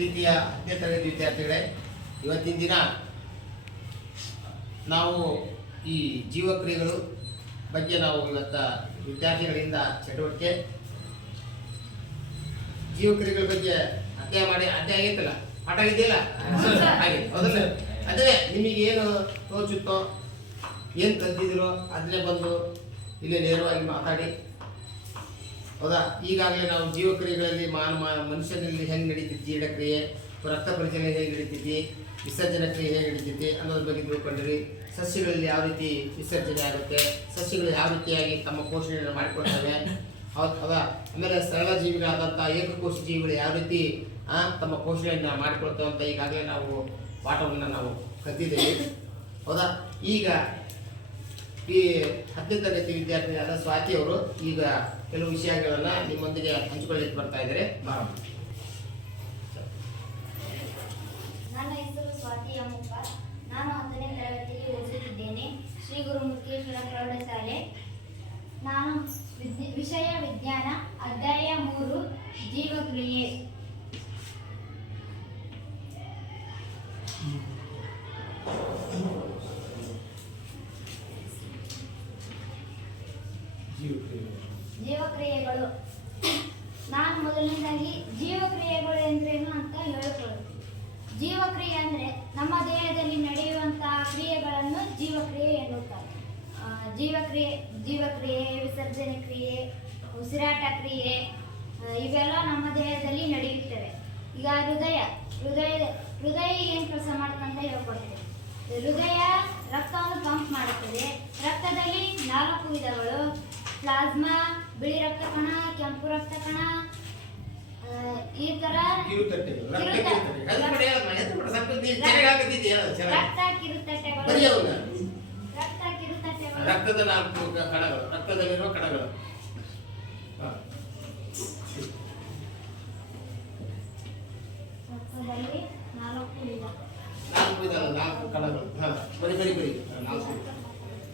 ಪ್ರೀತಿಯ 10ನೇ ತರಗತಿ ವಿದ್ಯಾರ್ಥಿಗಳೇ, ಇವತ್ತಿನ ದಿನ ನಾವು ಈ ಜೀವಕ್ರಿಯೆಗಳು ಬಗ್ಗೆ ನಾವು ಇವತ್ತು ವಿದ್ಯಾರ್ಥಿಗಳಿಂದ ಚಟುವಟಿಕೆ ಜೀವಕ್ರಿಯೆಗಳ ಬಗ್ಗೆ ಅಧ್ಯಯನ ಆಗೈತಲ್ಲ, ಪಾಠ ಆಗಿದೆಯಲ್ಲ ಹಾಗೆ ಹೌದಲ್ಲ. ಅದೇ ನಿಮಗೆ ಏನು ತೋಚುತ್ತೋ, ಏನು ಕಲ್ತಿದ್ದೀರೋ ಅದನ್ನೇ ಬಂದು ಇಲ್ಲೇ ನೇರವಾಗಿ ಮಾತಾಡಿ, ಹೌದಾ. ಈಗಾಗಲೇ ನಾವು ಜೀವಕ್ರಿಯೆಗಳಲ್ಲಿ ಮನುಷ್ಯನಲ್ಲಿ ಹೆಂಗೆ ನಡೀತಿತ್ತು ಜೀರ್ಣಕ್ರಿಯೆ, ರಕ್ತ ಪರಿಚಲನೆ ಹೇಗೆ ನಡೀತೈತಿ, ವಿಸರ್ಜನಾ ಕ್ರಿಯೆ ಹೇಗೆ ನಡೀತೈತಿ ಅನ್ನೋದ್ರ ಬಗ್ಗೆ ತಿಳ್ಕೊಂಡ್ರಿ. ಸಸ್ಯಗಳಲ್ಲಿ ಯಾವ ರೀತಿ ವಿಸರ್ಜನೆ ಆಗುತ್ತೆ, ಸಸ್ಯಗಳು ಯಾವ ರೀತಿಯಾಗಿ ತಮ್ಮ ಪೋಷಣೆಯನ್ನು ಮಾಡಿಕೊಳ್ತವೆ, ಹೌದಾ. ಆಮೇಲೆ ಸರಳ ಜೀವಿಗಳಾದಂಥ ಏಕಕೋಶ ಜೀವಿಗಳು ಯಾವ ರೀತಿ ತಮ್ಮ ಪೋಷಣೆಯನ್ನು ಮಾಡಿಕೊಳ್ತವೆ ಅಂತ ಈಗಾಗಲೇ ನಾವು ಪಾಠವನ್ನು ನಾವು ಕಲ್ತಿದ್ದೇವೆ, ಹೌದಾ. ಈಗ ಈ 10ನೇ ತರಗತಿ ವಿದ್ಯಾರ್ಥಿಯಾದ ಸ್ವಾತಿ ಅವರು ಈಗ ಕೆಲವು ವಿಷಯಗಳನ್ನು ನಿಮ್ಮೊಂದಿಗೆ ಹಂಚಿಕೊಳ್ಳಿಕ್ಕೆ ಬರ್ತಾ ಇದ್ದಾರೆ. ನನ್ನ ಹೆಸರು ಸ್ವಾತಿ ಅಮ್ಮಪ್ಪ. ನಾನು 10ನೇ ತರಗತಿಯಲ್ಲಿ ಓದುತ್ತಿದ್ದೇನೆ, ಶ್ರೀ ಗುರುಮುಖೇಶ್ವರ ಪ್ರೌಢಶಾಲೆ. ನಾನು ವಿಷಯ ವಿಜ್ಞಾನ, ಅಧ್ಯಾಯ 3 ಜೀವಕ್ರಿಯೆ. ಜೀವಕ್ರಿಯೆಗಳು. ನಾನು ಮೊದಲನೇದಾಗಿ ಜೀವಕ್ರಿಯೆಗಳು ಎಂದ್ರೇನು ಅಂತ ಹೇಳಿಕೊಳ್ಳುತ್ತೇನೆ. ಜೀವಕ್ರಿಯೆ ಅಂದರೆ ನಮ್ಮ ದೇಹದಲ್ಲಿ ನಡೆಯುವಂತಹ ಕ್ರಿಯೆಗಳನ್ನು ಜೀವಕ್ರಿಯೆ ಎನ್ನುತ್ತಾರೆ. ಜೀವಕ್ರಿಯೆ, ವಿಸರ್ಜನೆ ಕ್ರಿಯೆ, ಉಸಿರಾಟ ಕ್ರಿಯೆ ಇವೆಲ್ಲ ನಮ್ಮ ದೇಹದಲ್ಲಿ ನಡೆಯುತ್ತವೆ. ಈಗ ಹೃದಯ ಏನು ಕೆಲಸ ಮಾಡುತ್ತೆ ಅಂತ ಹೇಳ್ಕೊಡ್ತೇವೆ. ಹೃದಯ ರಕ್ತವನ್ನು ಪಂಪ್ ಮಾಡುತ್ತದೆ. ರಕ್ತದಲ್ಲಿ 4 ವಿಧಗಳು: ಪ್ಲಾಸ್ಮಾ, ಬಿಳಿ ರಕ್ತ ಕಣ, ಕೆಂಪು ರಕ್ತ ಕಣ, ಈ ತರ ರಕ್ತದ 4 ಕಣಗಳು, ರಕ್ತದಲ್ಲಿರುವ ಕಣಗಳು. ರಕ್ತದಲ್ಲಿ 4 ವಿಧ, 4 ಕಣಗಳು. ಬರಿ 4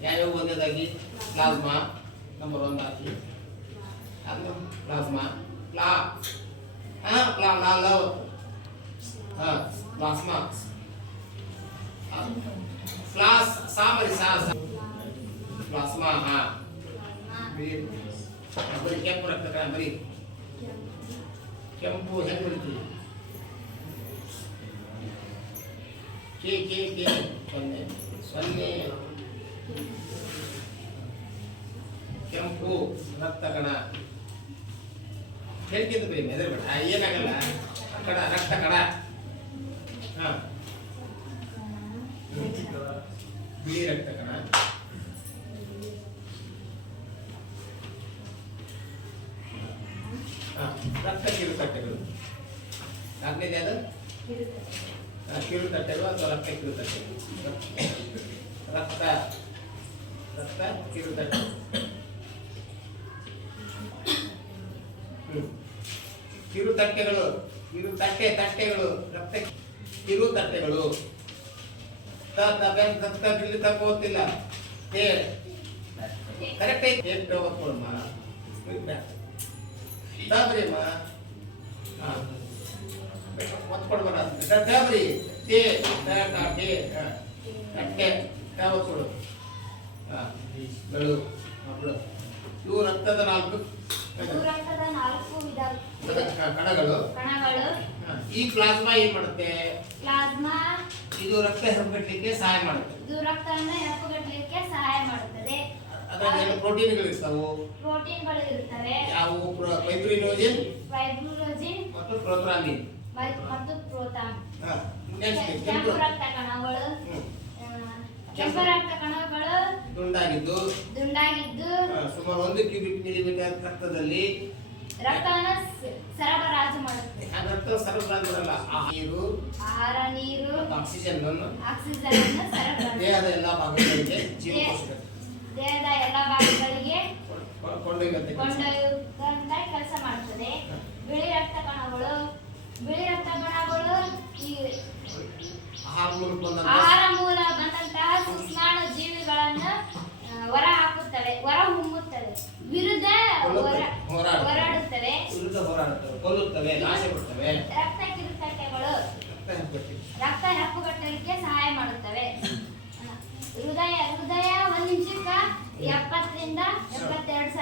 ಯಾವ್ಯಾವ? ಒಂದನೇದಾಗಿ ಪ್ಲಾಸ್ಮಾ, ನಂಬರ್ 1 ಹಾಕಿ. Plasma, plasma, plasma. ಬರೀ ಕೆಂಪು ರಕ್ತ ಕಣ, ಬರೀ ಕೆಂಪು ಹೆಂಗೆ ಬರೀತೀವಿ? ಕೆ 0 ಕೆಂಪು ರಕ್ತ ಕಣ ಹೇಳ್ಕಿಂತ ಬರೀ ಹೆದರ್ಬೇಡ, ಏನಾಗಲ್ಲ. ಕಣ, ರಕ್ತ ಕಣ. ಬಿಳಿ ರಕ್ತ ಕಣ, ರಕ್ತ ಕಿರುತಟ್ಟೆಗಳು. 4ನೇದು ಯಾವುದು? ಕಿರುತಟ್ಟೆಗಳು ಅಥವಾ ರಕ್ತ ಕಿರುತಟ್ಟೆಗಳು. ರಕ್ತ ಕಿರುತಟ್ಟೆ. ಕಿರುತಟ್ಟೆಗಳು, ತಟ್ಟೆಗಳು, ರಕ್ತ ಕಿರುತಟ್ಟೆಗಳು. ಇಲ್ಲಿ ತಗೋತಿಲ್ಲ, ಕರೆಕ್ಟ್ ಐತಿ. ಒತ್ಕೊಳಮ್ಮ, ಒತ್ಕೊಳ್ಬೇಡ. ಬರೀ ತಟ್ಟೆ ಒತ್ಕೊಳು. ಇವು ರಕ್ತದ 4 ಕಣಗಳು. ಈ ಪ್ಲಾಸ್ಮಾ ಏನ್ ಮಾಡುತ್ತೆ? ಇದು ರಕ್ತ ಹೆಪ್ಪುಗಟ್ಟಲಿಕ್ಕೆ ಸಹಾಯ ಮಾಡುತ್ತೆ. ಅದರಲ್ಲಿ ಪ್ರೋಟೀನ್ಗಳು ಇರ್ತವೆ. ಯಾವುವು? ಫೈಬ್ರಿನೋಜನ್ ಮತ್ತು ಪ್ರೋಥಾನಿನ್. ಕೆಂಪು ರಕ್ತ ಕಣಗಳು ದುಂಡಾಗಿದ್ದು ಸುಮಾರು 1 ಕ್ಯೂಬಿಕ್ ಮಿಲಿಮೀಟರ್ ರಕ್ತದಲ್ಲಿ ರಕ್ತವನ್ನು ಸರಬರಾಜು ಮಾಡುತ್ತದೆ. ರಕ್ತ ಸರಬರಾಜು ಮಾಡಲ್ಲ, ಆಹಾರ, ನೀರು, ಆಕ್ಸಿಜನ್ ಸರಬರಾಜು ದೇಹದ ಎಲ್ಲ ಭಾಗಗಳಿಗೆ ಕೊಂಡೊಯ್ಯುವಂತ ಕೆಲಸ ಮಾಡುತ್ತದೆ. ಬಿಳಿ ರಕ್ತ ಕಣಗಳು ಈ ಆಹಾರ ಮೂಲ ಬಂದಂತಹ ಸೂಕ್ಷ್ಮಾಣು ಜೀವಿಗಳನ್ನು ಹೊರ ಹಾಕುತ್ತವೆ, ಹೊರ ಹೊಮ್ಮುತ್ತವೆ, ವಿರುದ್ಧ ಹೋರಾಡುತ್ತವೆ, ಕೊಲ್ಲುತ್ತವೆ, ನಾಶ ಮಾಡುತ್ತವೆ. ರಕ್ತ ಕಿರುತಟ್ಟೆಗಳು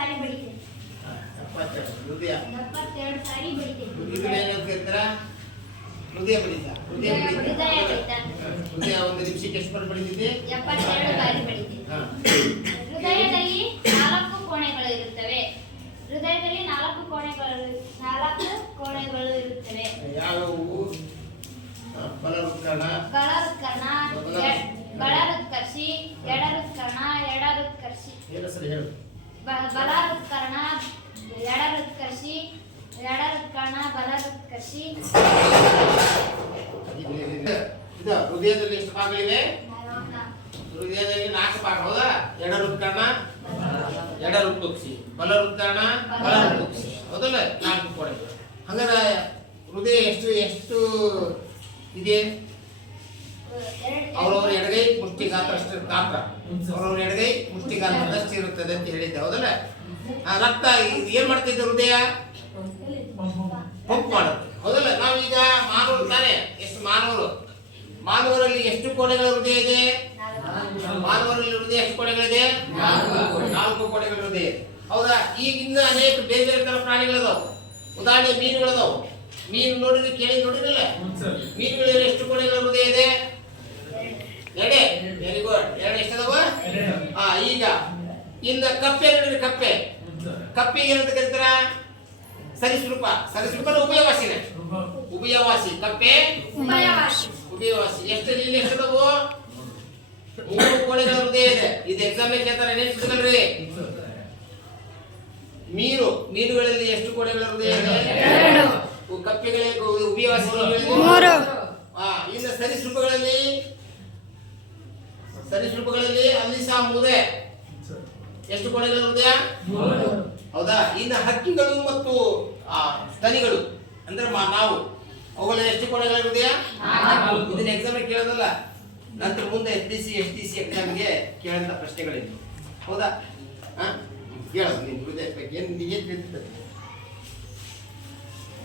ಸಾರಿ ಬಡಿತೇನೆ. 72 ಹೃದಯ 72 ಸಾರಿ ಬಡಿತೇನೆ. ಇದನ್ನ ಏನಂತ ಹೇಳ್ತೀರಾ? ಹೃದಯ ಬಡಿತ. ಹೃದಯ ಬಡಿತ. ಹೃದಯ ಒಂದು ನಿಮಿಷಕ್ಕೆ ಎಷ್ಟು ಬಾರಿ ಬಡಿತಿದೆ? 72 ಬಾರಿ ಬಡಿತೇನೆ. ಹೃದಯದಲ್ಲಿ 4 ಕೋಣೆಗಳು ಇರುತ್ತವೆ. ಹೃದಯದಲ್ಲಿ 4 ಕೋಣೆಗಳು ಇರುತ್ತವೆ. ಯಾವುವು? ಬಲವೃತ್ಕರ್ಣ, ಬಳಹೃತ್ಕರ್ಷಿ, ಎಡಹೃತ್ಕರ್ಣ, ಎಡಹೃತ್ಕರ್ಷಿ. ಏನು ಸರಿ ಹೇಳು. ಬಲಹೃತ್ಕರ್ಣ, ಎಡಹೃತ್ಕರ್ಷಿ, ಎಡಹೃತ್ಕರ್ಣ, ಬಲಹೃತ್ಕರ್ಷಿ. ಇದು ಹೃದಯದಲ್ಲಿ ಎಷ್ಟು ಭಾಗಗಳಿವೆ? ಹೃದಯದಲ್ಲಿ 4 ಭಾಗ, ಹೌದಾ? ಎಡಹೃತ್ಕರ್ಣ, ಎಡಹೃತ್ಕುಕ್ಷಿ, ಬಲಹೃತ್ಕರ್ಣ, ಬಲಹೃತ್ಕುಕ್ಷಿ, ಹೌದಲ್ಲ? 4 ಕೋಣೆ. ಹಂಗಾರೆ ಹೃದಯ ಎಷ್ಟು ಇದೆ? ಅವರವರ ಎಡಗೈ ಮುಷ್ಟಿ ಗಾತ್ರಷ್ಟು ಗಾತ್ರ, ಅವರವರ ಎಡಗೈ ಮುಷ್ಟಿ ಗಾತ್ರದಷ್ಟು ಇರುತ್ತದೆ ಅಂತ ಹೇಳಿದ್ದೆ, ಹೌದಲ್ಲ? ರಕ್ತ ಏನ್ ಮಾಡ್ತಿದ್ದ? ಹೃದಯ ಪಂಪ್ ಮಾಡುತ್ತೆ, ಹೌದಲ್ಲ? ನಾವೀಗ ಮಾನವರು ತಾನೆ, ಎಷ್ಟು ಮಾನವರಲ್ಲಿ ಎಷ್ಟು ಕೋಣೆಗಳ ಹೃದಯ ಇದೆ? ಮಾನವರಲ್ಲಿ ಹೃದಯ ಎಷ್ಟು ಕೋಣೆಗಳಿದೆ? 4 ಕೋಣೆಗಳ ಹೃದಯ, ಹೌದಾ? ಈಗ ಇನ್ನು ಅನೇಕ ಬೇರೆ ಬೇರೆ ತರ ಪ್ರಾಣಿಗಳದಾವು. ಉದಾಹರಣೆ ಮೀನುಗಳದಾವು. ಮೀನು ನೋಡಿದ್ರೆ ಕೇಳಿ ನೋಡಿರಲ್ಲ? ಮೀನುಗಳಲ್ಲಿ ಎಷ್ಟು ಕೋಣೆಗಳ ಹೃದಯ ಇದೆ? 2. Very good. 2 ಎಷ್ಟದವ? ಈಗ ಇನ್ನು ಕಪ್ಪೆ ನೋಡಿದ್ರೆ ಕಪ್ಪೆಗೆ ಏನಂತ ಕರೀತಾರ? ಸರೀಸೃಪ. ಸರೀಸೃಪನ ಉಭಯವಾಸಿನೇ. ಉಭಯವಾಸಿ ಕಪ್ಪೆ ಉಭಯವಾಸಿ. ಇಲ್ಲಿ ಎಷ್ಟದವು? 3 ಕೋಣೆಗಳ ಹೃದಯ ಇದೆ. ಇದು ಎಕ್ಸಾಮ್ ಕೇಳ್ತಾರೆ, ನೆನಪಿಸ್ಕೊಳ್ರಿ. ಮೀನುಗಳಲ್ಲಿ ಎಷ್ಟು ಕೋಣೆಗಳ ಹೃದಯ ಇದೆ? 2. ಕಪ್ಪೆಗಳಿಗೆ ಉಭಯವಾಸಿ. ಇನ್ನು ಸರೀಸೃಪಗಳಲ್ಲಿ ಅಲ್ಲಿ ಸಹ 3. ಎಷ್ಟು ಕೋಣೆಗಳ ಹೃದಯ? 3. ಹೌದಾ? ಇನ್ನು ಹಕ್ಕಿಗಳು ಮತ್ತು ಸ್ತನಿಗಳು ಅಂದ್ರೆ ನಾವು, ಅವುಗಳ ಎಷ್ಟು ಕೋಣೆಗಳ ಹೃದಯ? 4. ಇದನ್ನ ಎಕ್ಸಾಮ್ ಕೇಳೋದಲ್ಲ, ನಂತರ ಮುಂದೆ FDC STC ಎಕ್ಸಾಮ್ಗೆ ಕೇಳಂತ ಪ್ರಶ್ನೆಗಳಿದ್ವು, ಹೌದಾ? ಹೇಳೋದು ನೀವು ಹೃದಯ ಬಗ್ಗೆ ಏನು ತಿಳಿಸ್ತದೆ?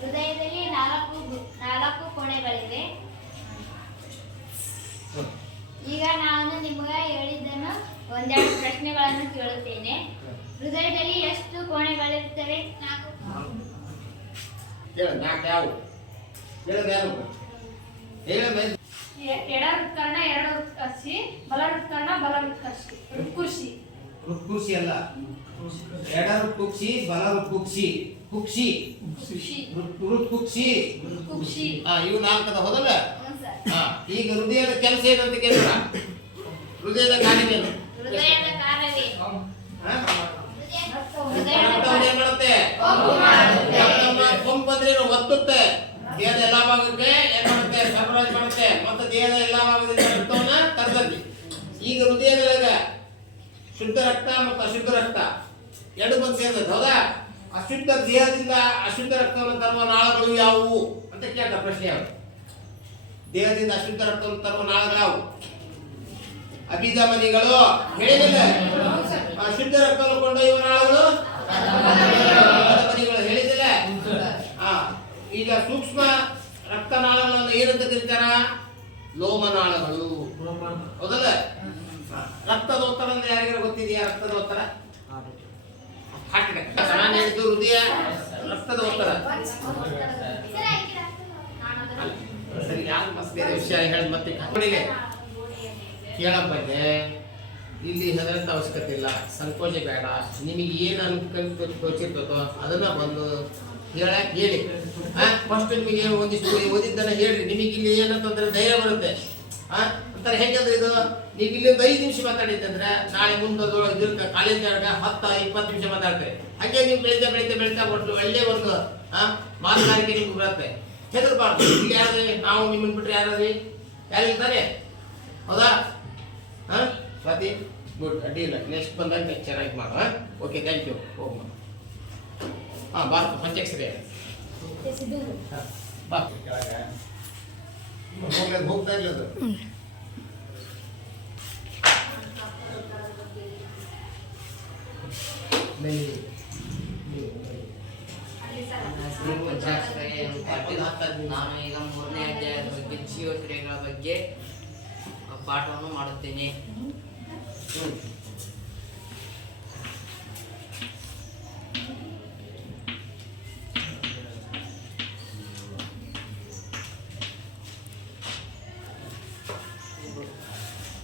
ಹೃದಯದಲ್ಲಿ 4 ಕೋಣೆಗಳಿವೆ. ಈಗ ನಾನು ನಿಮಗೆ ಹೇಳಿದ್ದನ್ನು ಒಂದೆರಡು ಪ್ರಶ್ನೆಗಳನ್ನು ಕೇಳುತ್ತೇನೆ. ಹೃದಯದಲ್ಲಿ ಎಷ್ಟು ಕೋಣೆಗಳಿರುತ್ತವೆ? 4. ಹೇಳು. 4 ಯಾವು? ಹೇಳೋದು ಯಾರು? ಎಡಹೃತ್ಕರ್ಣ, ಎಡಹೃತ್ಕರ್ಷಿ, ಬಲಹೃತ್ಕರ್ಣ, ಬಲಹೃತ್ಕರ್ಷಿ, ಹೃತ್ಕುಕ್ಷಿ. ಹೃತ್ಕುಕ್ಷಿ ಅಲ್ಲ, ಎಡಹೃತ್ಕುಕ್ಷಿ, ಬಲಹೃತ್ಕುಕ್ಷಿ, ಕುಕ್ಷಿ, ಹೃತ್ಕುಕ್ಷಿ, ಇವು 4 ಅದ, ಹೌದಲ್ಲ? ಈಗ ಹೃದಯದ ಕೆಲಸ ಏನಂತ ಕೇಳಿದ್ರ? ಹೃದಯದ ಕಾರ್ಯವೇನು? ಹೃದಯದ ಕಾರ್ಯವೇನು? ಏನ್ ಮಾಡುತ್ತೆ? ಪಂಪ್ ಅಂದ್ರೆ ಒತ್ತುತ್ತೆ, ದೇಹದ ಎಲ್ಲಾ ಭಾಗಕ್ಕೆ ಏನ್ ಮಾಡುತ್ತೆ? ಸರಬರಾಜು ಮಾಡುತ್ತೆ, ಮತ್ತೆ ದೇಹದ ಎಲ್ಲಾ ಭಾಗದಿಂದ ರಕ್ತವನ್ನ ತರ್ತದೆ. ಈಗ ಹೃದಯದೊಳಗ ಶುದ್ಧ ರಕ್ತ ಮತ್ತು ಅಶುದ್ಧ ರಕ್ತ 2 ಬಂದು ಸೇರ್ತದೆ, ಹೌದಾ? ದೇಹದಿಂದ ಅಶುದ್ಧ ರಕ್ತವನ್ನು ತರುವ ನಾಳಗಳು ಯಾವುವು ಅಂತ ಕೇಳ್ತಾರೆ ಪ್ರಶ್ನೆ. ಯಾವುದು? ದೇಹದಿಂದ ಅಶುದ್ಧ ರಕ್ತವನ್ನು ತರುವ ನಾಳಗಳು ಅಭಿಧಮನಿಗಳು. ಹೇಳಿದಿಲ್ಲ? ಅಶುದ್ಧ ರಕ್ತವನ್ನು ಕೊಂಡೊಯ್ಯುವ ನಾಳಗಳು ಅಭಿಧಮನಿಗಳು. ಹೇಳಿದಿಲ್ಲ? ಈಗ ಸೂಕ್ಷ್ಮ ರಕ್ತನಾಳಗಳನ್ನು ಏನಂತ ಕರೀತಾರ? ಲೋಮನಾಳಗಳು, ಹೌದಲ್ಲ? ರಕ್ತದ ಒತ್ತಡ ಅಂದ್ರೆ ಯಾರಿಗಾರ ಗೊತ್ತಿದೆಯಾ? ರಕ್ತದ ಒತ್ತಡ ಹಾರ್ಟ್ ಅಟ್ಯಾಕ್. ನಾನು ಹೇಳಿದ್ದು ಹೃದಯ ರಕ್ತದ ಒತ್ತಡ. ಸರಿ, ಯಾರು ಮಸ್ತ್ ವಿಷಯ ಹೇಳಿ ಮತ್ತೆ ಕಣ್ಣಿಗೆ ಕೇಳೋ ಬಗ್ಗೆ ಇಲ್ಲಿ ಹೆದರಂತ ಅವಶ್ಯಕತೆ ಇಲ್ಲ, ಸಂಕೋಚ ಬೇಡ. ನಿಮಗೆ ಏನು ಅನ್ಕೊಂಡು ತೋಚಿರ್ತದೋ ಅದನ್ನ ಬಂದು ಹೇಳಿ. ಫಸ್ಟ್ ನಿಮಗೆ ಒಂದಿಷ್ಟು ಓದಿದ್ದನ್ನ ಹೇಳ್ರಿ. ನಿಮಗೆ ಇಲ್ಲಿ ಏನಂತಂದ್ರೆ ಧೈರ್ಯ ಬರುತ್ತೆ. ಅಂತಾರೆ ಹೆಂಗಂದ್ರೆ ಇದು ನೀವು ಇಲ್ಲಿ 5 ನಿಮಿಷ ಮಾತಾಡಿದ್ದಂದ್ರೆ ನಾಳೆ ಮುಂದೆ ಕಾಲೇಜ್ನಾಗ 10-20 ನಿಮಿಷ ಮಾತಾಡ್ತಾರೆ. ಹಾಗೆ ನೀವು ಬೆಳೀತಾ ಒಟ್ಟು ಒಳ್ಳೆ ಒಂದು ಮಾತುಗಾರಿಕೆ ನಿಮ್ಗೆ ಬರುತ್ತೆ. ಹೆದರ್ಬಾರ್ದು. ಇಲ್ಲಿ ಯಾರು? ನಾವು ನಿಮ್ಮನ್ನು ಬಿಟ್ರೆ ಯಾರಾದ್ರಿ? ಯಾರಿರ್ತಾರೆ? ಹೌದಾ? ಸ್ವಾತಿ, ಗುಡ್, ಅಡ್ಡಿ ಇಲ್ಲ. ನೆಕ್ಸ್ಟ್ ಬಂದಾಗ ಚೆನ್ನಾಗಿ ಮಾಡು. Okay, thank you. ಹೋಗ್ಮ. ಬಾ, ಪಂಚಾಕ್ಷರಿ ಬಾ. ಹೋಗ್ತಾ ಇಲ್ಲ ಅದು. ನಾನು ಈಗ 3ನೇ ಅಧ್ಯಾಯದ ಬಗ್ಗೆ ಜೀವಕ್ರಿಯೆಗಳ ಬಗ್ಗೆ ಪಾಠವನ್ನು ಮಾಡುತ್ತೇನೆ.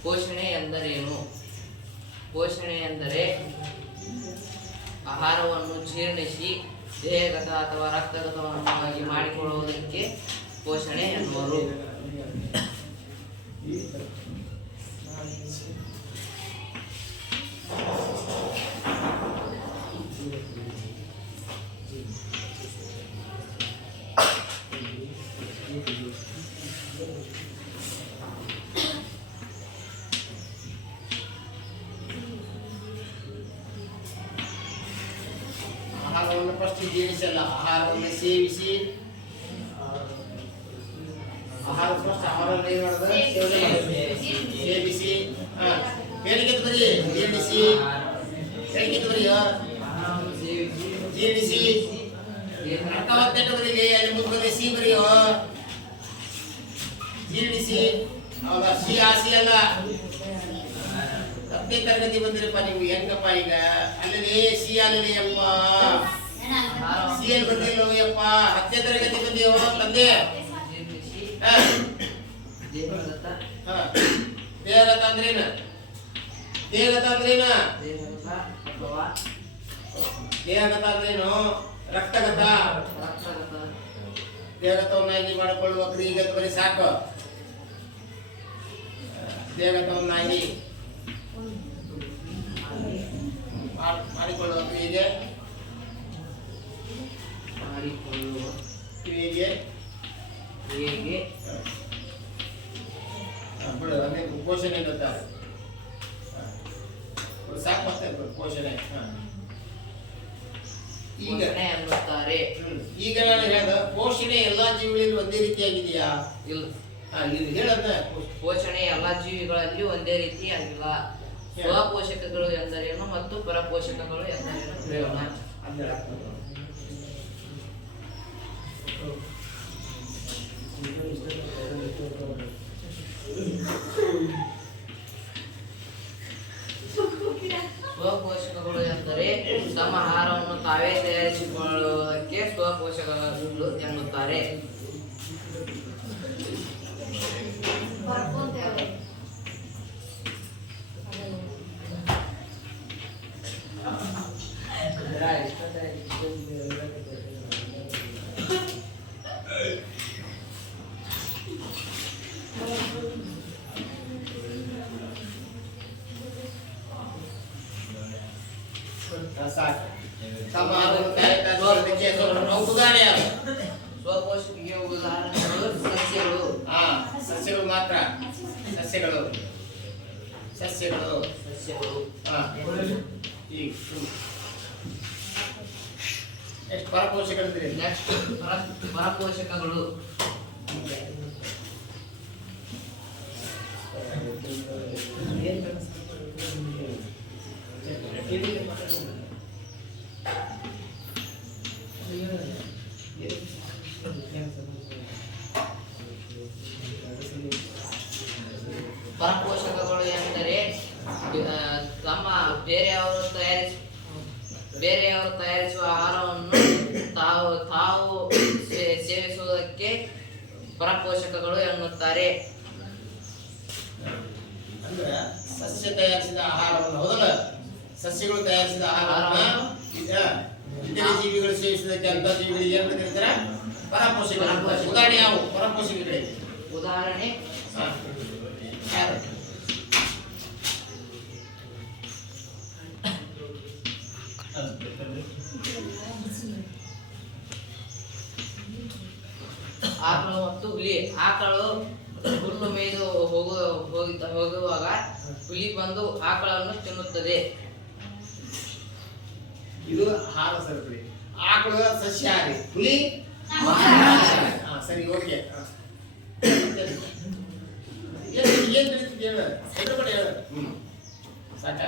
ಪೋಷಣೆ ಎಂದರೇನು? ಪೋಷಣೆ ಎಂದರೆ ಆಹಾರವನ್ನು ಜೀರ್ಣಿಸಿ ದೇಹಗತ ಅಥವಾ ರಕ್ತಗತವಾಗಿ ಮಾಡಿಕೊಳ್ಳುವುದಕ್ಕೆ ಪೋಷಣೆ ಎನ್ನುವರು. ಆಹಾರವನ್ನು ಫಸ್ಟ್ ಜೀರ್ಣಿಸಲ್ಲ, ಆಹಾರವನ್ನು ಸೇವಿಸಿ ಆಹಾರವನ್ನು ಏನು ಮಾಡೋದು? ಸೇವನೆ ಮಾಡೋದು. ಸೇವಿಸಿ ಹೇಳಿಕೆ ಬರೀ ಜೀರ್ಣಿಸಿ, ಹೇಳಿಕೆ ಬರೀ ಜೀರ್ಣಿಸಿ, ಅರ್ಥವತ್ತೆಟ್ಟು ಬರೀಲಿ, ಅಲ್ಲಿ ಮುಂದೆ ಬರೀ ಸಿ ಬರೀಯೋ ಜೀರ್ಣಿಸಿ. ಹೌದಾ? ಸಿ ಅಲ್ಲ, 10ನೇ ತರಗತಿ ಬಂದಿರಪ್ಪ ನೀವು. ಹೆಂಗಪ್ಪ ಈಗ ಅಲ್ಲಿ ಸಿ ಅಲ್ಲಿ ಅಪ್ಪ ಸಿ ಅಲ್ಲಿ ಬಂದಿಲ್ಲ ಯಪ್ಪ. 10ನೇ ತರಗತಿ ಬಂದಿಯೋ ತಂದೆ. ದೇಹಗತ ಅಂದ್ರೇನ? ದೇಹಗತ ಅಂದ್ರೇನ? ದೇಹಗತ ಅಂದ್ರೇನು? ರಕ್ತಗತ. ದೇಹಗತವನ್ನಾಗಿ ಮಾಡಿಕೊಳ್ಳುವ ಕ್ರಿಯೆಗತ ಬರೀ ಸಾಕು. ದೇಹಗತವನ್ನಾಗಿ ಮಾಡಿಕೊಳ್ಳುವ ಕ್ರಿಯೆಗೆ ಬಿಡು, ಅದೇ ಪೋಷಣೆ ಎನ್ನುತ್ತಾರೆ. ಸಾಕು ಮತ್ತೆ ಪೋಷಣೆ. ಈಗ ಎನ್ನುತ್ತಾರೆ. ಈಗ ನಾನು ಹೇಳ್ದ ಪೋಷಣೆ ಎಲ್ಲಾ ಜೀವಿಗಳಲ್ಲಿ ಒಂದೇ ರೀತಿಯಾಗಿದೆಯಾ? ಇಲ್ಲ. ಹೇಳದ ಪೋಷಣೆ ಎಲ್ಲಾ ಜೀವಿಗಳಲ್ಲಿ ಒಂದೇ ರೀತಿಯಾಗಿಲ್ಲ. ಸ್ವಪೋಷಕಗಳು ಎಂದರೇನು ಮತ್ತು ಪರಪೋಷಕಗಳು ಎಂದರೇನು ಹೇಳೋಣ. ಸ್ವಪೋಷಕಗಳು ಎಂದರೆ ತಮ್ಮ ಆಹಾರವನ್ನು ತಾವೇ ತಯಾರಿಸಿಕೊಳ್ಳುವುದಕ್ಕೆ ಸ್ವಪೋಷಕಗಳು ಎನ್ನುತ್ತಾರೆ. ಉದಾಹರಣೆ ಸ್ವಪೋಷಕಿಗೆ ಉದಾಹರಣೆಗಳು ಸಸ್ಯಗಳು. ಸಸ್ಯಗಳು ಮಾತ್ರ. ಸಸ್ಯಗಳು ಸಸ್ಯಗಳು ಸಸ್ಯಗಳು ಈಗ ಎಷ್ಟು ಪರಪೋಷಕರು? ನೆಕ್ಸ್ಟ್ ಪರಪೋಷಕಗಳು. ಪರಪೋಷಕಗಳು ಎಂದರೆ ತಮ್ಮ ಬೇರೆಯವರು ತಯಾರಿಸುವ ಆಹಾರವನ್ನು ತಾವು ಸೇವಿಸುವುದಕ್ಕೆ ಪರಪೋಷಕಗಳು ಎನ್ನುತ್ತಾರೆ. ಅಂದ್ರೆ ಸಸ್ಯ ತಯಾರಿಸಿದ ಆಹಾರವನ್ನು, ಹೌದಲ್ಲ? ಸಸ್ಯಗಳು ತಯಾರಿಸಿದ ಆಹಾರವನ್ನು ಇತರೆ ಜೀವಿಗಳು ಸೇವಿಸುವುದಕ್ಕೆ ಅಂತ ಜೀವಿಗಳಿಗೆ ಏನು ಕರೀತಾರೆ? ಪರಪೋಷಕಗಳು. ಉದಾಹರಣೆ ಯಾವ ಪರಪೋಷಕಗಳಿಗೆ? ಉದಾಹರಣೆ ಯಾರು? ಆಕಳು ಮತ್ತು ಹುಲಿ. ಆಕಳು ಹುಲ್ಲು ಮೇಯ್ದು ಹೋಗುವಾಗ ಹುಲಿ ಬಂದು ಆಕಳನ್ನು ತಿನ್ನುತ್ತದೆ. ಇದು ಆಹಾರ ಸರಪಳಿ. ಆಕಳು ಸಸ್ಯಾಹಾರಿ, ಹುಲಿ ಸರಿ. ಓಕೆ. ಏನ್ ತಿಳಿತಿದ್ಯ ಹೇಳ? ಎದುರುಗಡೆ ಹೇಳ. ಸಾಕ?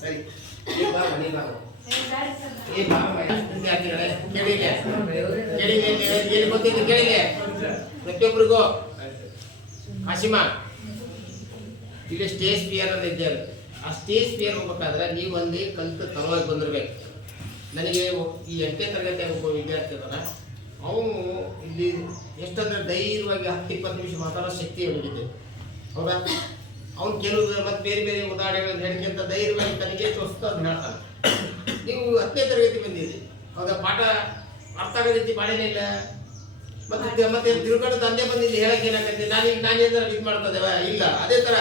ಸರಿ. ಪ್ರತಿಯೊಬ್ಬರಿಗೂ ಕಾಶಿಮಾ ಇಲ್ಲಿ ಸ್ಟೇಜ್ ಫಿಯರ್ ಅಂತ ಇದ್ದೇವೆ. ಆ ಸ್ಟೇಜ್ ಫಿಯರ್ ಹೋಗ್ಬೇಕಾದ್ರೆ ನೀವು ಒಂದೇ ಕಲಿತು ತರವಾಗಿ ಬಂದಿರ್ಬೇಕು. ನನಗೆ ಈ 8ನೇ ತರಗತಿ ಒಬ್ಬ ವಿದ್ಯಾರ್ಥಿ ಅದಲ್ಲ, ಅವನು ಇಲ್ಲಿ ಎಷ್ಟಂದ್ರೆ ಧೈರ್ಯವಾಗಿ 10-20 ನಿಮಿಷ ಮಾತಾಡೋ ಶಕ್ತಿ ಅವನಿಗಿದೆ. ಹೌದಾ? ಅವ್ನು ಕೆಲವು ಮತ್ತೆ ಬೇರೆ ಬೇರೆ ಉದಾಹರಣೆಗಳನ್ನು ಹೇಳ್ಕೊಂತ ಧೈರ್ಯವಾಗಿ ತನಗೆ ತೋರಿಸ್ತಾ ಅಂತ ಹೇಳ್ತಾನೆ. ನೀವು 10ನೇ ತರಗತಿ ಬಂದಿರಿ, ಹೌದಾ? ಪಾಠ ಅರ್ಥ ಆಗೋ ರೀತಿ ಮಾಡಿನೇ ಇಲ್ಲ. ಮತ್ತೆ ತಿಳ್ಕೊಂಡು ತಂದೆ ಬಂದಿದ್ದು ಹೇಳಕ್ಕೆ ಏನಾಗತ್ತೆ, ನಾನು ಏನಾರ ಇದು ಮಾಡ್ತದೇವ ಇಲ್ಲ. ಅದೇ ಥರ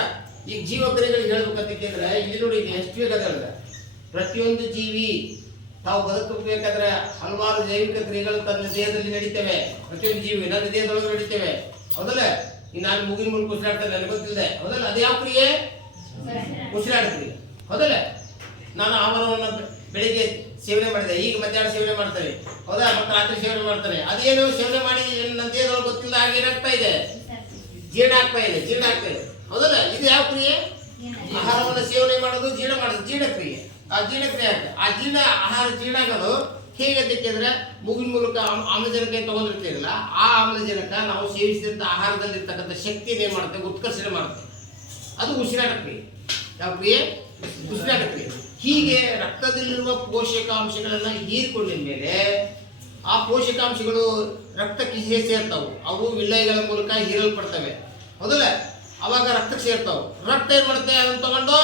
ಈಗ ಜೀವಕ್ರಿಯೆಗಳಿಗೆ ಹೇಳ್ಬೇಕಂತಂದ್ರೆ ಇಲ್ಲಿ ನೋಡಿ ಎಷ್ಟು ಬೇಕಾದ್ರೆ ಪ್ರತಿಯೊಂದು ಜೀವಿ ತಾವು ಬದುಕಬೇಕಾದ್ರೆ ಹಲವಾರು ಜೈವಿಕ ಕ್ರಿಯೆಗಳು ತನ್ನ ದೇಹದಲ್ಲಿ ನಡೀತವೆ. ಪ್ರತಿಯೊಂದು ಜೀವಿ ನನ್ನ ದೇಹದೊಳಗೆ ನಡೀತೇವೆ, ಹೌದಲ್ಲ? ಈಗ ನಾನು ಮೂಗಿನ ಮೂಲಕ ಉಸಿರಾಡ್ತೇನೆ, ನನಗೆ ಗೊತ್ತಿದೆ, ಹೌದಲ್ಲ? ಅದು ಯಾವ ಕ್ರಿಯೆ? ಉಸಿರಾಟ ಕ್ರಿಯೆ, ಹೌದಲ್ಲ? ನಾನು ಆಹಾರವನ್ನು ಬೆಳಿಗ್ಗೆ ಸೇವನೆ ಮಾಡಿದೆ, ಈಗ ಮಧ್ಯಾಹ್ನ ಸೇವನೆ ಮಾಡ್ತಾರೆ, ಹೌದಾ? ಮತ್ತೆ ರಾತ್ರಿ ಸೇವನೆ ಮಾಡ್ತಾರೆ. ಅದೇನು ಸೇವನೆ ಮಾಡಿ ನನ್ನ ದೇಹದೊಳಗೆ ಗೊತ್ತಿಲ್ಲ ಹಾಗೆ ಏನಾಗ್ತಾ ಇದೆ? ಜೀರ್ಣ ಆಗ್ತಾ ಇದೆ, ಹೌದಲ್ಲ? ಇದು ಯಾವ ಕ್ರಿಯೆ? ಆಹಾರವನ್ನು ಸೇವನೆ ಮಾಡೋದು, ಜೀರ್ಣ ಮಾಡೋದು, ಜೀರ್ಣಕ್ರಿಯೆ. ಆ ಜೀರ್ಣಕ್ರಿಯೆ ಆಗ್ತದೆ. ಆ ಆಹಾರ ಜೀರ್ಣ ಆಗೋದು ಹೇಗೆ ಅಂದ್ರೆ ಮೂಗಿನ ಮೂಲಕ ಆಮ್ಲಜನಕ ತಗೊಂಡಿರ್ತೀರಲ್ಲ, ಆ ಆಮ್ಲಜನಕ ನಾವು ಸೇವಿಸಿದಂಥ ಆಹಾರದಲ್ಲಿರ್ತಕ್ಕಂಥ ಶಕ್ತಿಯನ್ನು ಏನು ಮಾಡುತ್ತೆ? ಉತ್ಕರ್ಷಣೆ ಮಾಡುತ್ತೆ. ಅದು ಉಸಿರಾಟ ಕ್ರಿಯೆ. ಯಾವ ಕ್ರಿಯೆ? ಉಸಿರಾಟ ಕ್ರಿಯೆ. ಹೀಗೆ ರಕ್ತದಲ್ಲಿರುವ ಪೋಷಕಾಂಶಗಳನ್ನ ಹೀರಿಕೊಂಡಿದ ಮೇಲೆ ಆ ಪೋಷಕಾಂಶಗಳು ರಕ್ತಕ್ಕೆ ಸೇರ್ತಾವು. ಅವು ವಿಲಯಗಳ ಮೂಲಕ ಹೀರಲ್ಪಡ್ತವೆ, ಹೌದಲ್ಲ? ಅವಾಗ ರಕ್ತಕ್ಕೆ ಸೇರ್ತಾವೆ. ರಕ್ತ ಏನ್ ಮಾಡುತ್ತೆ? ಅದನ್ನು ತಗೊಂಡು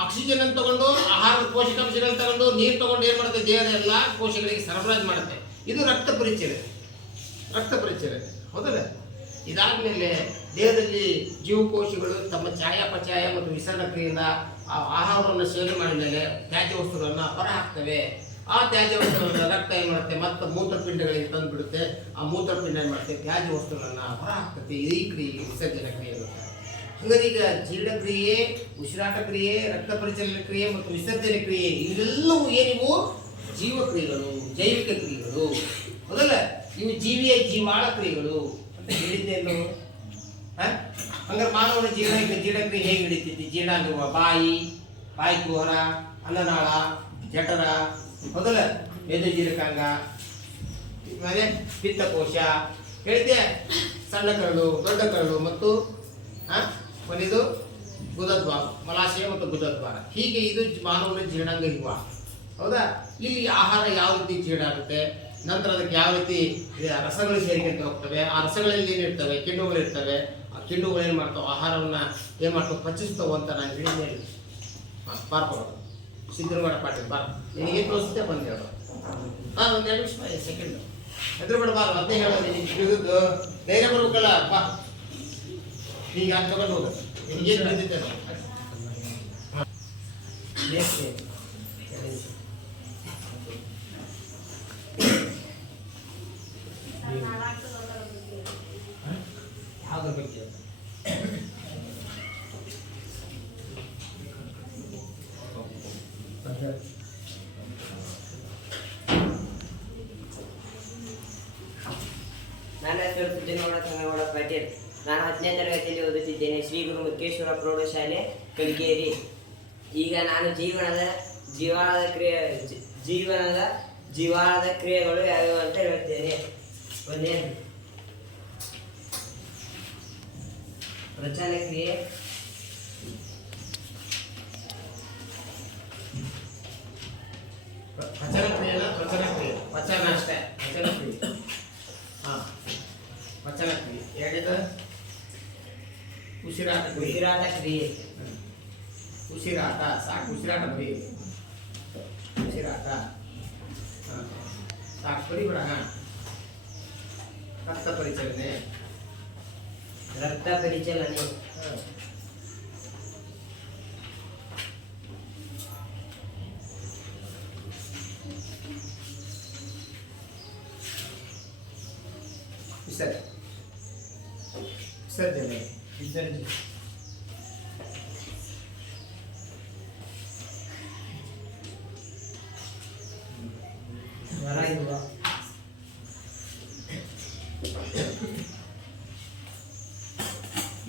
ಆಕ್ಸಿಜನ್ ಅನ್ನು ತಗೊಂಡು ಆಹಾರದ ಪೋಷಕಾಂಶಗಳನ್ನ ತಗೊಂಡು ನೀರು ತಗೊಂಡು ಏನ್ ಮಾಡುತ್ತೆ? ದೇಹದ ಎಲ್ಲ ಕೋಶಗಳಿಗೆ ಸರಬರಾಜು ಮಾಡುತ್ತೆ. ಇದು ರಕ್ತ ಪರಿಚಲನೆ, ಹೌದಲ್ಲ? ಇದಾದ್ಮೇಲೆ ದೇಹದಲ್ಲಿ ಜೀವಕೋಶಗಳು ತಮ್ಮ ಚಯಾಪಚಯ ಮತ್ತು ವಿಸರಣ ಕ್ರಿಯೆಯಿಂದ ಆ ಆಹಾರವನ್ನು ಸೇವನೆ ಮಾಡಿದ ಮೇಲೆ ತ್ಯಾಜ್ಯ ವಸ್ತುಗಳನ್ನು ಹೊರಹಾಕ್ತವೆ. ಆ ತ್ಯಾಜ್ಯ ವಸ್ತುಗಳನ್ನು ರಕ್ತ ಏನು ಮಾಡುತ್ತೆ? ಮತ್ತೆ ಮೂತ್ರಪಿಂಡಗಳಿಗೆ ತಂದು ಬಿಡುತ್ತೆ. ಆ ಮೂತ್ರಪಿಂಡ ಏನು ಮಾಡುತ್ತೆ? ತ್ಯಾಜ್ಯ ವಸ್ತುಗಳನ್ನು ಹೊರಹಾಕ್ತದೆ. ಈ ಕ್ರಿಯೆ ವಿಸರ್ಜನೆ ಕ್ರಿಯೆ ಇರುತ್ತೆ. ಹಾಗಾದ್ರೆ ಈಗ ಜೀರ್ಣಕ್ರಿಯೆ, ಉಸಿರಾಟ ಕ್ರಿಯೆ, ರಕ್ತ ಪರಿಚಲನೆ ಕ್ರಿಯೆ ಮತ್ತು ವಿಸರ್ಜನೆ ಕ್ರಿಯೆ ಇವೆಲ್ಲವೂ ಏನಿವು? ಜೀವಕ್ರಿಯೆಗಳು, ಜೈವಿಕ ಕ್ರಿಯೆಗಳು, ಹೌದಲ್ಲ? ಇವು ಜೀವಾಳ ಕ್ರಿಯೆಗಳು ಅಂತ ಹೇಳಿದ್ದೇನು? ಹಂಗಾರೆ ಮಾನವನ ಜೀರ್ಣಕ್ರಿಯೆ ಹೇಗೆ ನಡೀತೈತಿ? ಜೀರ್ಣಾಂಗ ಬಾಯಿ ಕುಹರ, ಅನ್ನನಾಳ, ಜಠರ, ಹೌದಲ್ಲ? ಮೇದೋಜೀರಕಾಂಗ, ಮತ್ತೆ ಪಿತ್ತಕೋಶ ಹೇಳಿದ್ದೆ, ಸಣ್ಣ ಕರಳು, ದೊಡ್ಡ ಕರಳು ಮತ್ತು ಕೊನೆಯದು ಗುದದ್ವಾರ, ಮಲಾಶಯ ಮತ್ತು ಗುದದ್ವಾರ. ಹೀಗೆ ಇದು ಮಾನವನ ಜೀರ್ಣಾಂಗ ಇವ, ಹೌದಾ? ಇಲ್ಲಿ ಆಹಾರ ಯಾವ ರೀತಿ ಜೀರ್ಣ ಆಗುತ್ತೆ, ನಂತರ ಅದಕ್ಕೆ ಯಾವ ರೀತಿ ರಸಗಳು ಸೇರಿಕೊಂತ ಹೋಗ್ತವೆ. ಆ ರಸಗಳಲ್ಲಿ ಏನಿರ್ತವೆ? ಕಿಣ್ವಗಳು ಇರ್ತವೆ. ಆ ಕಿಣ್ವಗಳು ಏನು ಮಾಡ್ತಾವೆ? ಆಹಾರವನ್ನು ಏನು ಮಾಡ್ತಾವೆ? ಪಚಿಸ್ತಾವೆ ಅಂತ ನಾನು ಹೇಳಿದ್ಮೇಲೆ ಬಾರ್ಕೊಡೋದು. ಸಿದ್ದರಗೌಡ ಪಾಟೀಲ್ ಬಾರ್, ನಿನಗೆ ತೋರಿಸುತ್ತೆ ಬಂದು ಹೇಳೋದು. ಒಂದು 2 ನಿಮಿಷ ಸೆಕೆಂಡ್ ಎದುರು ಬಿಡಬಾರ್ದು, ಅದೇ ಹೇಳೋದು. ನಿನಗೆ ಧೈರ್ಯ ಬರ್ಬೇಕಲ್ಲ, ಬಾ ಈಗ ಅದು ತಗೊಂಡು ಹೋಗ. ಏನು ಬಂದಿದ್ದೆ ಯಾವ್ದ್ರ ಬಗ್ಗೆ? ನನ್ನ ಹೆಸರು ಸಿದ್ದನಗೌಡ ಸಂಗನಗೌಡ ಪಾಟೀಲ್. ನಾನು 10ನೇ ತರಗತಿಯಲ್ಲಿ ಓದುತ್ತಿದ್ದೇನೆ, ಶ್ರೀ ಗುರು ಮುಖೇಶ್ವರ ಪ್ರೌಢಶಾಲೆ ಕಲಿಕೇರಿ. ಈಗ ನಾನು ಜೀವನದ ಕ್ರಿಯೆಗಳು ಯಾವ್ಯಾವ ಅಂತ ಹೇಳ್ತೇನೆ. ಒಂದೇ ರಚನೆ ಕ್ರಿಯೆ, ಪಚನ ಕ್ರಿಯೆ ಪಚನ ಅಷ್ಟೇ. ಪಚನ ಕ್ರಿಯೆ, ಪಚನ ಕ್ರಿಯೆ. ಎರಡನೇದು ಉಸಿರಾಟ ಕ್ರಿಯೆ. ಉಸಿರಾಟ ಸಾಕು, ಉಸಿರಾಟ ಬರೀ ಉಸಿರಾಟ ಸಾಕು, ಬರೀ ಬಿಡ. ರಕ್ತ ಪರಿಚಲನೆ, ವಿಸರ್ಜನೆ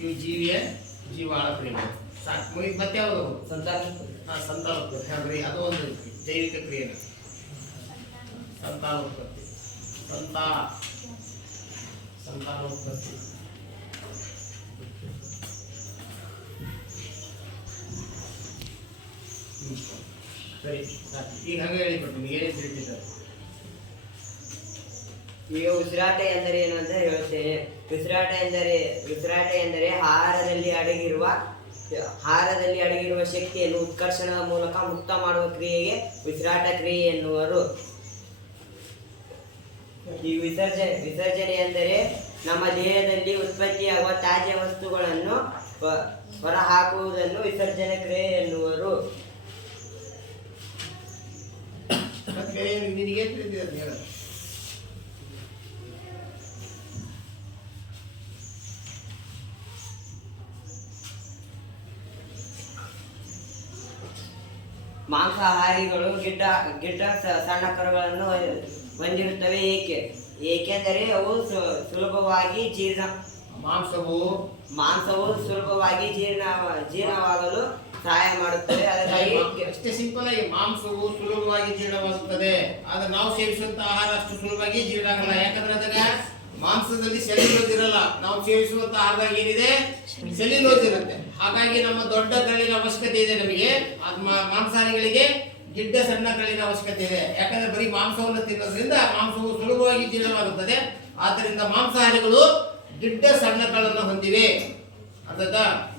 ಇವು ಜೀವಾಳ ಕ್ರಿಯೆ ಸಾಕು. ಮತ್ತೆ ಯಾವುದು? ಸಂತಾನೋತ್ಪತ್ತಿ. ಅದು ಒಂದು ಜೈವಿಕ ಕ್ರಿಯೆ. ಸಂತಾನೋತ್ಪತ್ತಿ ಸರಿ. ಈಗ ಹಂಗೆ ಹೇಳಿಕೊಡ್ತೀನಿ, ಏನೇನು ತಿಳಿಸಿದ್ದಾರೆ. ಈಗ ಉಸಿರಾಟ ಎಂದರೆ ಏನು ಅಂತ ಹೇಳುತ್ತೇನೆ. ಉಸಿರಾಟ ಎಂದರೆ ಆಹಾರದಲ್ಲಿ ಅಡಗಿರುವ ಆಹಾರದಲ್ಲಿ ಅಡಗಿರುವ ಶಕ್ತಿಯನ್ನು ಉತ್ಕರ್ಷಣದ ಮೂಲಕ ಮುಕ್ತ ಮಾಡುವ ಕ್ರಿಯೆಗೆ ಉಸಿರಾಟ ಕ್ರಿಯೆ ಎನ್ನುವರು. ಈ ವಿಸರ್ಜನೆ ಎಂದರೆ ನಮ್ಮ ದೇಹದಲ್ಲಿ ಉತ್ಪತ್ತಿಯಾಗುವ ತ್ಯಾಜ್ಯ ವಸ್ತುಗಳನ್ನು ಹೊರಹಾಕುವುದನ್ನು ವಿಸರ್ಜನೆ ಕ್ರಿಯೆ ಎನ್ನುವರು. ಮತ್ತೆ ನಿನಗೆ ತಿಳಿದಿದೆ ಅಂತ ಹೇಳ. ಮಾಂಸಾಹಾರಿಗಳು ಗಿಡ್ಡ ಸಣ್ಣ ಕರುಗಳನ್ನು ಹೊಂದಿರುತ್ತವೆ. ಏಕೆಂದರೆ ಅವು ಸುಲಭವಾಗಿ ಮಾಂಸವು ಸುಲಭವಾಗಿ ಜೀರ್ಣವಾಗಲು ಸಹಾಯ ಮಾಡುತ್ತವೆ. ಅದಕ್ಕಾಗಿ ಅಷ್ಟೇ ಸಿಂಪಲ್ ಆಗಿ ಮಾಂಸವು ಸುಲಭವಾಗಿ ಜೀರ್ಣವಾಗುತ್ತದೆ. ಆದ್ರೆ ನಾವು ಸೇವಿಸುವಂತ ಆಹಾರ ಅಷ್ಟು ಸುಲಭವಾಗಿ ಜೀರ್ಣ ಆಗಲ್ಲ. ಯಾಕಂದ್ರೆ ಅದಕ್ಕೆ ಮಾಂಸದಲ್ಲಿ ಸೆಲ್ಯುಲೋಸ್ ಇರಲ್ಲ. ನಾವು ಸೇವಿಸುವಂತ ಆಹಾರದಾಗ ಏನಿದೆ, ಸೆಲ್ಯುಲೋಸ್ ಇರುತ್ತೆ. ಹಾಗಾಗಿ ನಮ್ಮ ದೊಡ್ಡ ಕರಳಿನ ಅವಶ್ಯಕತೆ ಇದೆ ನಮಗೆ. ಮಾಂಸಾಹಾರಿಗಳಿಗೆ ಗಿಡ್ಡ ಸಣ್ಣ ಕರಳಿನ ಅವಶ್ಯಕತೆ ಇದೆ. ಯಾಕಂದ್ರೆ ಬರೀ ಮಾಂಸವನ್ನು ತಿನ್ನೋದ್ರಿಂದ ಮಾಂಸವು ಸುಲಭವಾಗಿ ಜೀರ್ಣವಾಗುತ್ತದೆ. ಆದ್ದರಿಂದ ಮಾಂಸಾಹಾರಿಗಳು ಗಿಡ್ಡ ಸಣ್ಣ ಕರಳನ್ನು ಹೊಂದಿವೆ. ಅರ್ಥಾಯ್ತಾ?